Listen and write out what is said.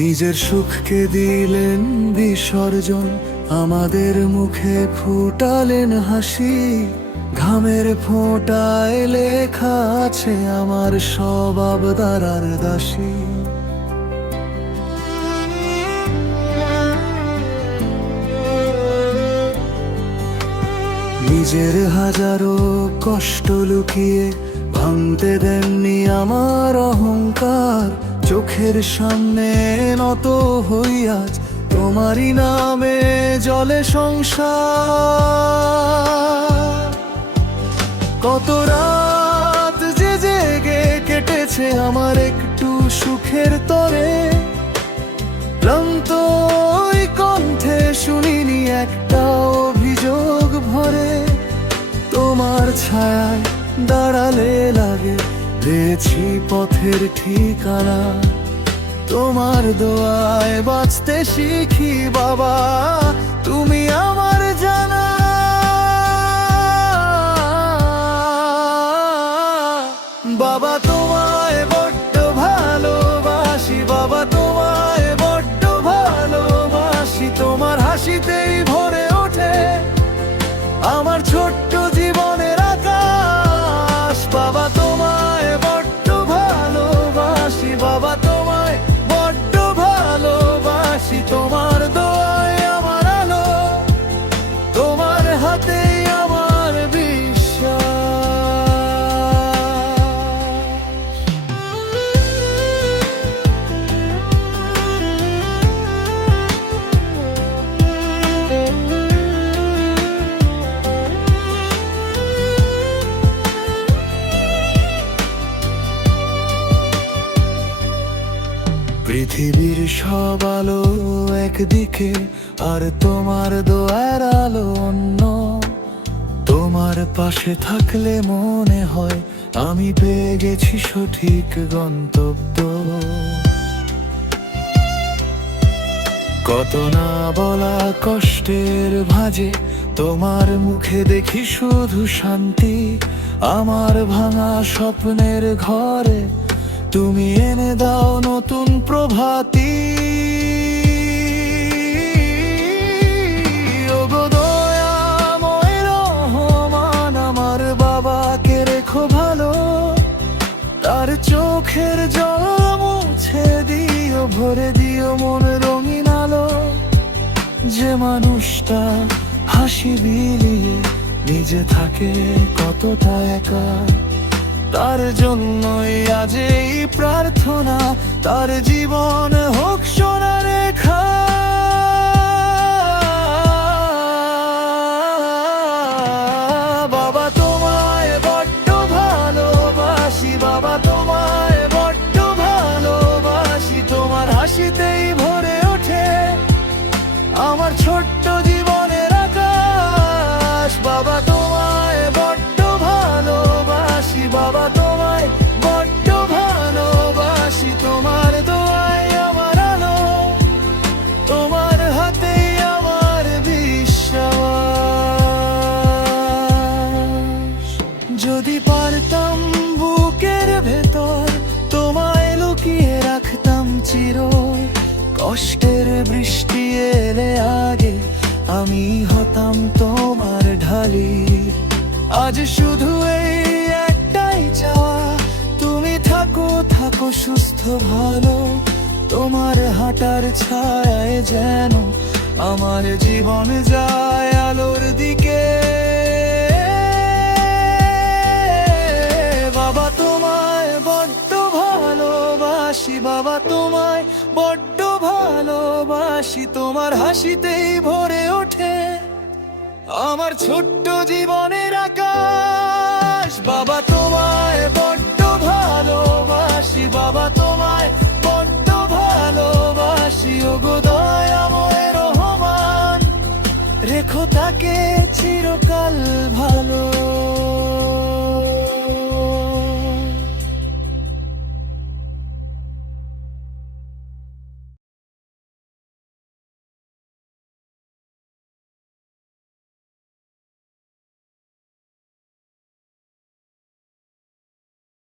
নিজের সুখকে দিলেন বিসর্জন, আমাদের মুখে ফুটালেন হাসি। ঘামের ফোঁটায় লেখা আছে আমার সব আবদারার দাসী। নিজের হাজারো কষ্ট লুকিয়ে ভাঙতে দেননি আমার অহংকার। চোখের সামনে নত হই আজ, তোমারই নামে জলে সংসার। কত রাত যে জেগে কেটেছে আমার একটু সুখের তরে, ক্লান্ত ওই কণ্ঠে শুনিনি একটা অভিযোগ ভরে। তোমার ছায়ায় দাঁড়ালে লাগে পেয়েছি পথের ঠিকানা। তোমার দোয়ায় বাঁচতে শিখি বাবা, তুমি আমার জানা। বাবা তোমায় বড্ড ভালোবাসি, বাবা তোমায় বড্ড ভালোবাসি। তোমার হাসিতেই ভরে ওঠে আমার ছোট্ট জীবনের আকাশ। বাবা তোমায় বড্ড ভালোবাসি, বাবা তোমায় বড্ড ভালোবাসি। তোমার দোয়ায় আমার আলো, তোমার হাতেই আমার বিশ্বাস। পৃথিবীর সব আলো একদিকে, আর তোমার দোয়ার আলো অন্য। তোমার পাশে থাকলে মনে হয় আমি পেয়ে গেছি সঠিক গন্তব্য। কত না বলা কষ্টের ভাঁজে তোমার মুখে দেখি শুধু শান্তি। আমার ভাঙা স্বপ্নের ঘরে তুমি এনে দাও নতুন প্রভাতী। ওগো দয়াময় রহমান, আমার বাবাকে রেখো ভালো। তার চোখের জল মুছে দিও, ভরে দিও মন রঙিন আলো। যে মানুষটা হাসি বিলিয়ে নিজে থাকে কতটা একা, তার জন্যই আজ এই প্রার্থনা, তার জীবন হোক সোনা রেখা। বাবা তোমায় বড্ড ভালোবাসি, বাবা তোমায় বড্ড ভালোবাসি। তোমার হাসিতেই ভরে ওঠে আমার ছোট্ট জীবনের আকাশ। বাবা তোমায় বড্ড ভালোবাসি, বাবা তোমায় বড্ড ভালোবাসি। তোমার দোয়ায় আমার আলো, তোমার হাতেই আমার বিশ্বাস। যদি পারতাম বুকের ভেতর তোমায় লুকিয়ে রাখতাম চির। কষ্টের বৃষ্টি এলে আগে আমি হতাম তোমার ঢালি। আজ শুধু এই একটাই চাওয়া, তুমি থাকো থাকো সুস্থ ভালো। তোমার হাঁটার ছায়ায় যেন আমার জীবন যায় আলোর দিকে। বাবা তোমায় বড্ড ভালোবাসি, বাবা তোমায় বড্ড ভালোবাসি। তোমার হাসিতেই ভরে ওঠে আমার ছোট্ট জীবনের আকাশ। বাবা তোমায় বড্ড ভালোবাসি, বাবা তোমায় বড্ড ভালোবাসি। ওগো দয়াময় রহমান, রেখো তাকে চিরকাল ভালো।